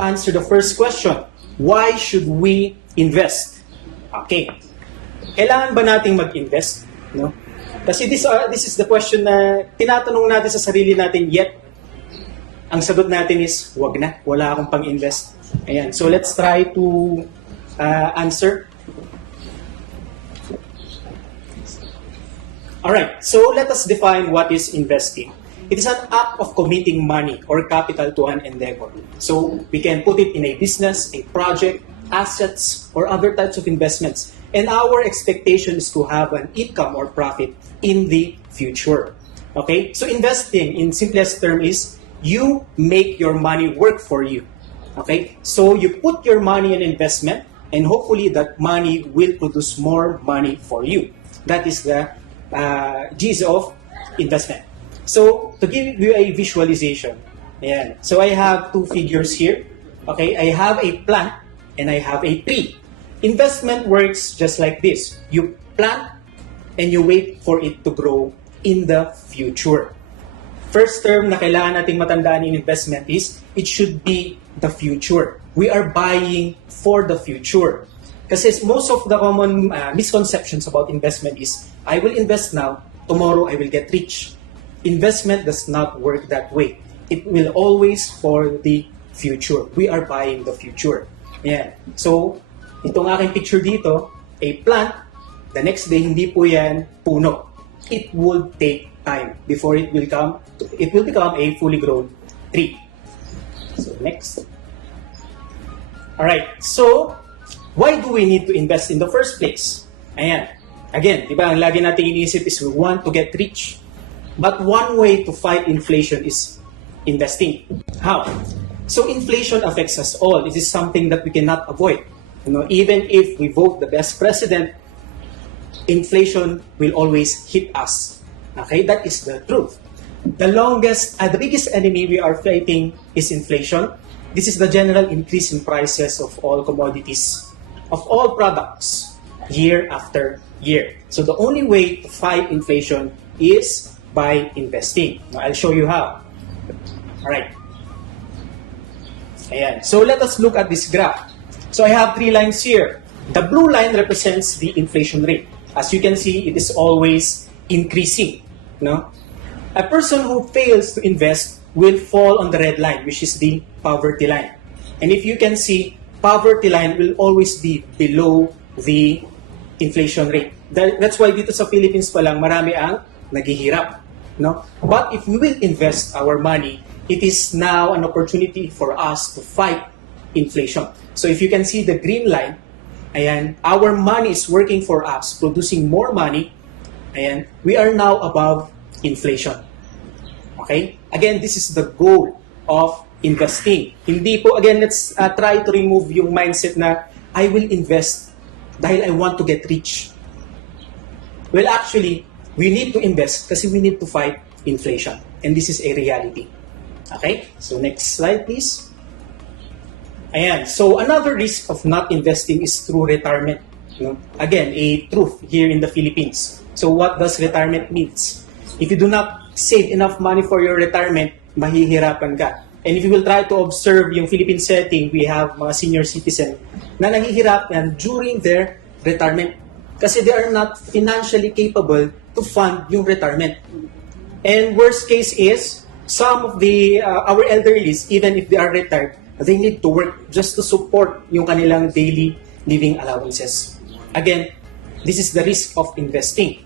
answer the first question. Why should we invest? Okay. Kailangan ba nating mag-invest? No? Kasi this is the question na tinatanong natin sa sarili natin, yet ang sagot natin is, wag na, wala akong pang-invest. Ayan. So let's try to answer. Alright, so let us define what is investing. It is an act of committing money or capital to an endeavor. So we can put it in a business, a project, assets, or other types of investments. And our expectation is to have an income or profit in the future. Okay? So investing, in simplest term, is you make your money work for you. Okay? So you put your money in investment, and hopefully that money will produce more money for you. That is the G's of investment. So, to give you a visualization, ayan. So I have two figures here. Okay, I have a plant and I have a tree. Investment works just like this. You plant and you wait for it to grow in the future. First term na kailangan nating matandaan in investment is, it should be the future. We are buying for the future. Kasi most of the common misconceptions about investment is, I will invest now, tomorrow I will get rich. Investment does not work that way. It will always for the future. We are buying the future. Yeah. So, itong aking picture dito, a plant, the next day hindi po yan puno. It will take time before it will become a fully grown tree. So, next. Alright, so, why do we need to invest in the first place? Ayan. Again, di ba, ang lagi natin iniisip is we want to get rich. But one way to fight inflation is investing. How? So inflation affects us all. It is something that we cannot avoid. You know, even if we vote the best president, inflation will always hit us. Okay, that is the truth. The biggest enemy we are fighting is inflation. This is the general increase in prices of all commodities, of all products, year after year. So the only way to fight inflation is by investing. Now, I'll show you how. Alright. Ayan. So let us look at this graph. So I have three lines here. The blue line represents the inflation rate. As you can see, it is always increasing. No? A person who fails to invest will fall on the red line, which is the poverty line. And if you can see, poverty line will always be below the inflation rate. That's why dito sa Philippines pa lang, marami ang naghihirap. No? But if we will invest our money, it is now an opportunity for us to fight inflation. So if you can see the green line, ayan, our money is working for us, producing more money, ayan, we are now above inflation. Okay? Again, this is the goal of investing. Hindi po, again, let's try to remove yung mindset na I will invest dahil I want to get rich. Well, actually, we need to invest kasi we need to fight inflation. And this is a reality. Okay? So, next slide, please. Ayan. So, another risk of not investing is through retirement. You know? Again, a truth here in the Philippines. So, what does retirement means? If you do not save enough money for your retirement, mahihirapan ka. And if you will try to observe yung Philippine setting, we have mga senior citizen na nahihirapan during their retirement. Kasi they are not financially capable to fund yung retirement. And worst case is, some of the our elderlies, even if they are retired, they need to work just to support yung kanilang daily living allowances. Again, this is the risk of investing.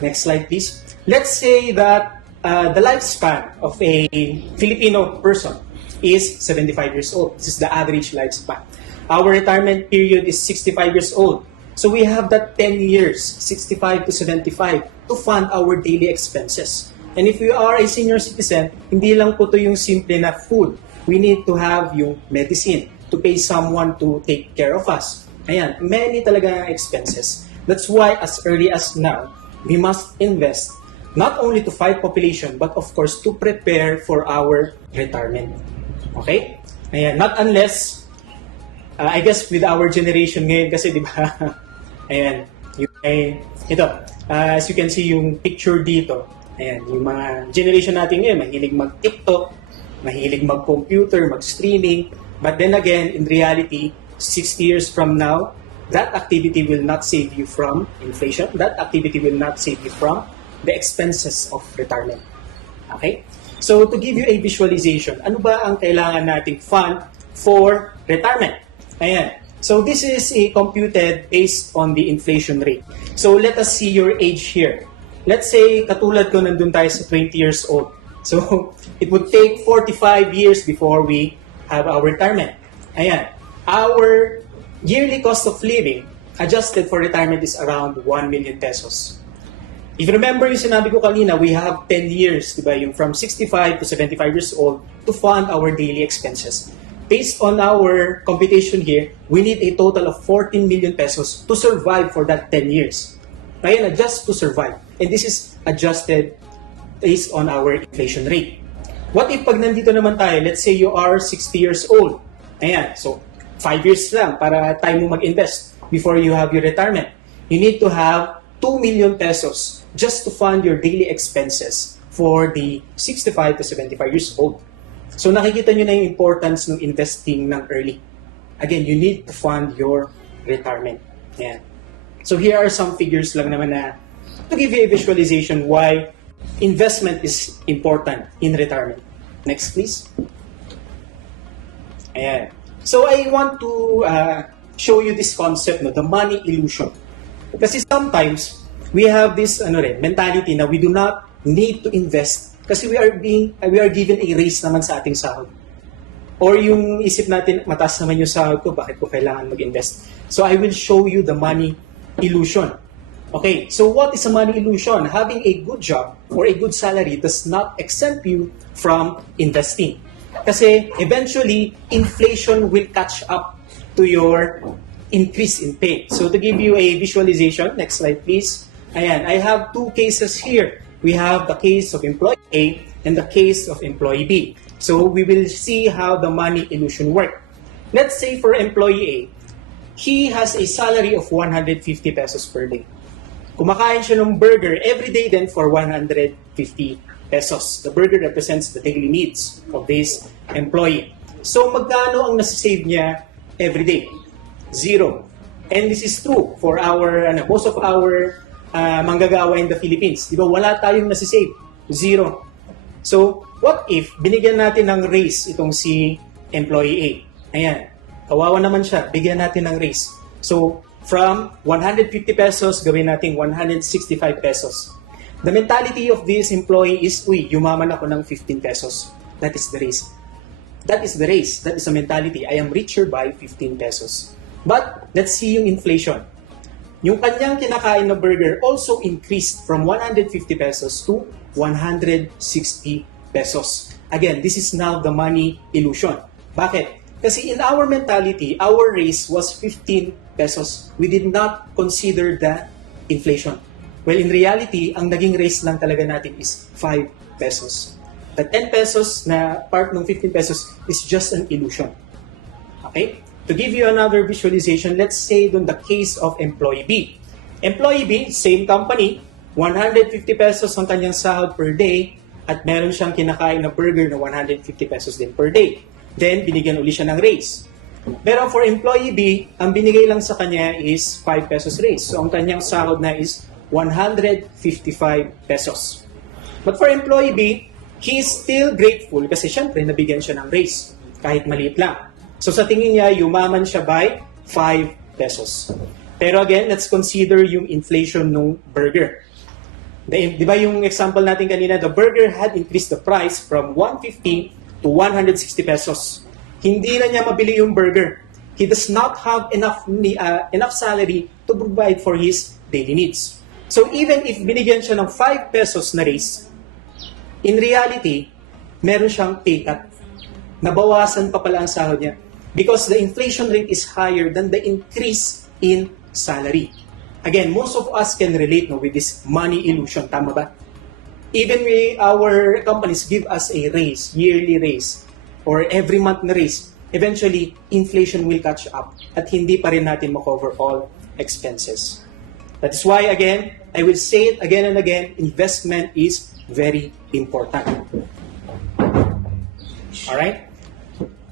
Next slide, please. Let's say that the lifespan of a Filipino person is 75 years old. This is the average lifespan. Our retirement period is 65 years old. So we have that 10 years, 65 to 75, to fund our daily expenses. And if you are a senior citizen, hindi lang po to yung simple na food. We need to have yung medicine to pay someone to take care of us. Ayan, many talaga expenses. That's why as early as now, we must invest not only to fight population, but of course to prepare for our retirement. Okay? Ayan, not unless, I guess with our generation ngayon kasi, di ba? Ayan, ito, as you can see yung picture dito, ayan, yung mga generation natin ngayon, mahilig mag-TikTok, mahilig mag-computer, mag-streaming, But then again, in reality, 60 years from now, that activity will not save you from inflation. That activity will not save you from the expenses of retirement. Okay? So to give you a visualization, ano ba ang kailangan nating fund for retirement? Ayan. So this is computed based on the inflation rate. So let us see your age here. Let's say, katulad ko, nandun tayo sa 20 years old. So it would take 45 years before we have our retirement. Ayan. Our yearly cost of living adjusted for retirement is around 1 million pesos. If you remember yung sinabi ko kanina, we have 10 years, diba? Yung from 65 to 75 years old to fund our daily expenses. Based on our computation here, we need a total of 14 million pesos to survive for that 10 years. Ayan, just to survive. And this is adjusted based on our inflation rate. What if pag nandito naman tayo, let's say you are 60 years old. Ayan, so 5 years lang para time mo mag-invest before you have your retirement. You need to have 2 million pesos just to fund your daily expenses for the 65 to 75 years old. So nakikita nyo na yung importance ng investing ng early. Again, you need to fund your retirement. Ayan. So here are some figures lang naman na to give you a visualization why investment is important in retirement. Next, please. Ayan. So I want to show you this concept, no, the money illusion. Kasi sometimes we have this mentality na we do not need to invest kasi we are given a raise naman sa ating sahod. Or yung isip natin, mataas naman yung sahod ko, bakit ko kailangan mag-invest? So I will show you the money illusion. Okay, so what is a money illusion? Having a good job or a good salary does not exempt you from investing. Kasi eventually, inflation will catch up to your increase in pay. So to give you a visualization, next slide please. Ayan, I have two cases here. We have the case of employee A and the case of employee B. So we will see how the money illusion works. Let's say for employee A, he has a salary of 150 pesos per day. Kumakain siya ng burger every day then for 150 pesos. The burger represents the daily needs of this employee. So magkano ang nasisave niya every day? 0. And this is true for our most of our manggagawa in the Philippines. Di ba wala tayong nasisave? 0. So what if binigyan natin ng raise itong si employee A? Ayan. Kawawa naman siya. Bigyan natin ng raise. So from 150 pesos, gawin natin 165 pesos. The mentality of this employee is, uy, yumaman ako ng 15 pesos. That is the raise. That is the raise. That is the mentality. I am richer by 15 pesos. But let's see yung inflation. Yung kanyang kinakain na burger also increased from 150 pesos to 160 pesos. Again, this is now the money illusion. Bakit? Kasi in our mentality, our raise was 15 pesos. We did not consider the inflation. Well, in reality, ang naging raise lang talaga natin is 5 pesos. The 10 pesos na part ng 15 pesos is just an illusion. Okay? To give you another visualization, let's say on the case of employee B. Employee B, same company, 150 pesos ang kanyang sahod per day at meron siyang kinakain na burger na 150 pesos din per day. Then, binigyan uli siya ng raise. Pero for employee B, ang binigay lang sa kanya is 5 pesos raise. So, ang kanyang sahod na is 155 pesos. But for employee B, he is still grateful kasi syempre nabigyan siya ng raise kahit maliit lang. So sa tingin niya, yumaman siya by 5 pesos. Pero again, let's consider yung inflation ng burger. Di ba yung example natin kanina, the burger had increased the price from 150 to 160 pesos. Hindi na niya mabili yung burger. He does not have enough salary to provide for his daily needs. So even if binigyan siya ng 5 pesos na raise, in reality, meron siyang pay cut. Nabawasan pa pala ang sahod niya. Because the inflation rate is higher than the increase in salary. Again, most of us can relate with this money illusion. Tama ba? Even our companies give us a raise, yearly raise, or every month na raise. Eventually, inflation will catch up at hindi pa rin natin makover all expenses. That is why, again, I will say it again and again, investment is very important. Alright?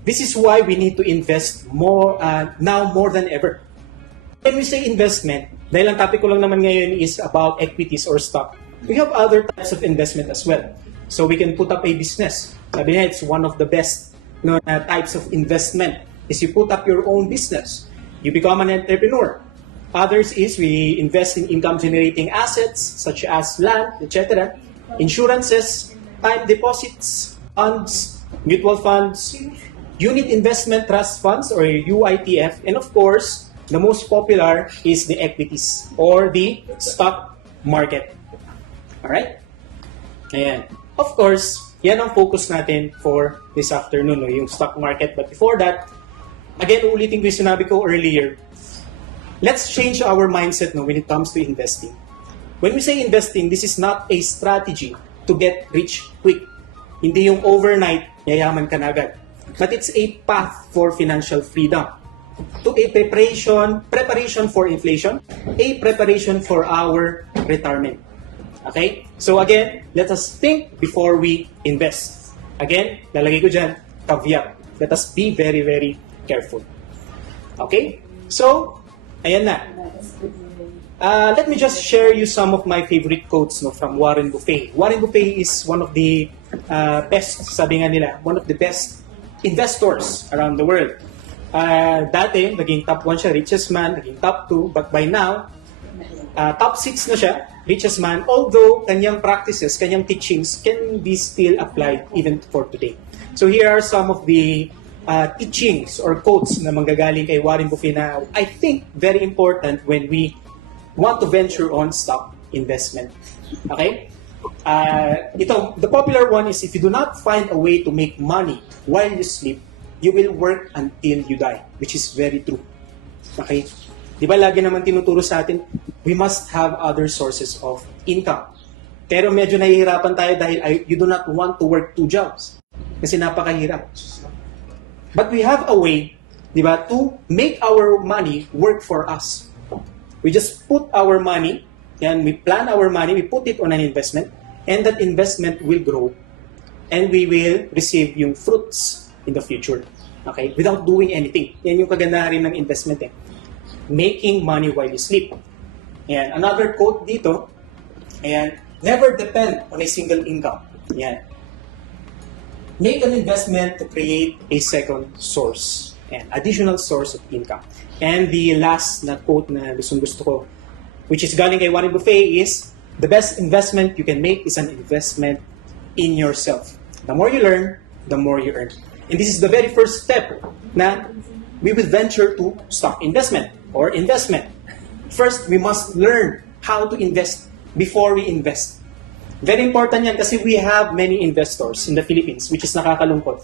This is why we need to invest more now more than ever. When we say investment, dahil ang topic ko lang naman ngayon is about equities or stock, we have other types of investment as well. So we can put up a business. Sabi niya, it's one of the best types of investment is you put up your own business. You become an entrepreneur. Others is we invest in income-generating assets such as land, etc., insurances, time deposits, funds, mutual funds, unit investment trust funds or UITF, and of course, the most popular is the equities or the stock market. Alright? Ayan. Of course, yan ang focus natin for this afternoon, yung stock market. But before that, again, ulitin ko yung sinabi ko earlier, let's change our mindset when it comes to investing. When we say investing, this is not a strategy to get rich quick. Hindi yung overnight, yayaman ka na agad. But it's a path for financial freedom. To a preparation for inflation, a preparation for our retirement. Okay? So again, let us think before we invest. Again, lalagay ko dyan, caveat. Let us be very, very careful. Okay? So, ayan na. Let me just share you some of my favorite quotes from Warren Buffett. Warren Buffett is one of the best, sabi nga nila, one of the best investors around the world. Dati, naging top 1 siya, richest man, naging top 2, but by now, top 6 na siya, richest man, although kanyang practices, kanyang teachings can be still applied even for today. So here are some of the teachings or quotes na manggagaling kay Warren Buffett na I think very important when we want to venture on stock investment. Okay? The popular one is, if you do not find a way to make money while you sleep, you will work until you die, which is very true. Okay? Di ba lagi naman tinuturo sa atin, we must have other sources of income. Pero medyo nahihirapan tayo dahil you do not want to work 2 jobs. Kasi napakahirap. But we have a way, di ba, to make our money work for us. We just put our money, and we plan our money, we put it on an investment, and that investment will grow, and we will receive yung fruits in the future. Okay? Without doing anything. Yan yung kagandahan rin ng investment eh. Making money while you sleep. Ayan. Another quote dito, ayan, never depend on a single income. Ayan. Make an investment to create a second source, an additional source of income. And the last na quote na gusto ko, which is galing kay Warren Buffett, is, the best investment you can make is an investment in yourself. The more you learn, the more you earn. And this is the very first step na we will venture to stock investment or investment. First, we must learn how to invest before we invest. Very important yan kasi we have many investors in the Philippines, which is nakakalungkot.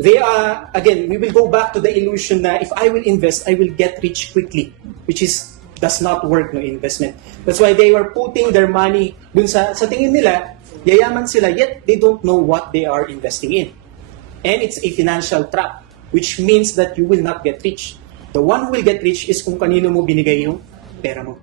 They are, again, we will go back to the illusion na if I will invest, I will get rich quickly, which does not work no investment. That's why they were putting their money dun sa tingin nila, yayaman sila, yet they don't know what they are investing in. And it's a financial trap, which means that you will not get rich. The one who will get rich is kung kanino mo binigay yung pera mo.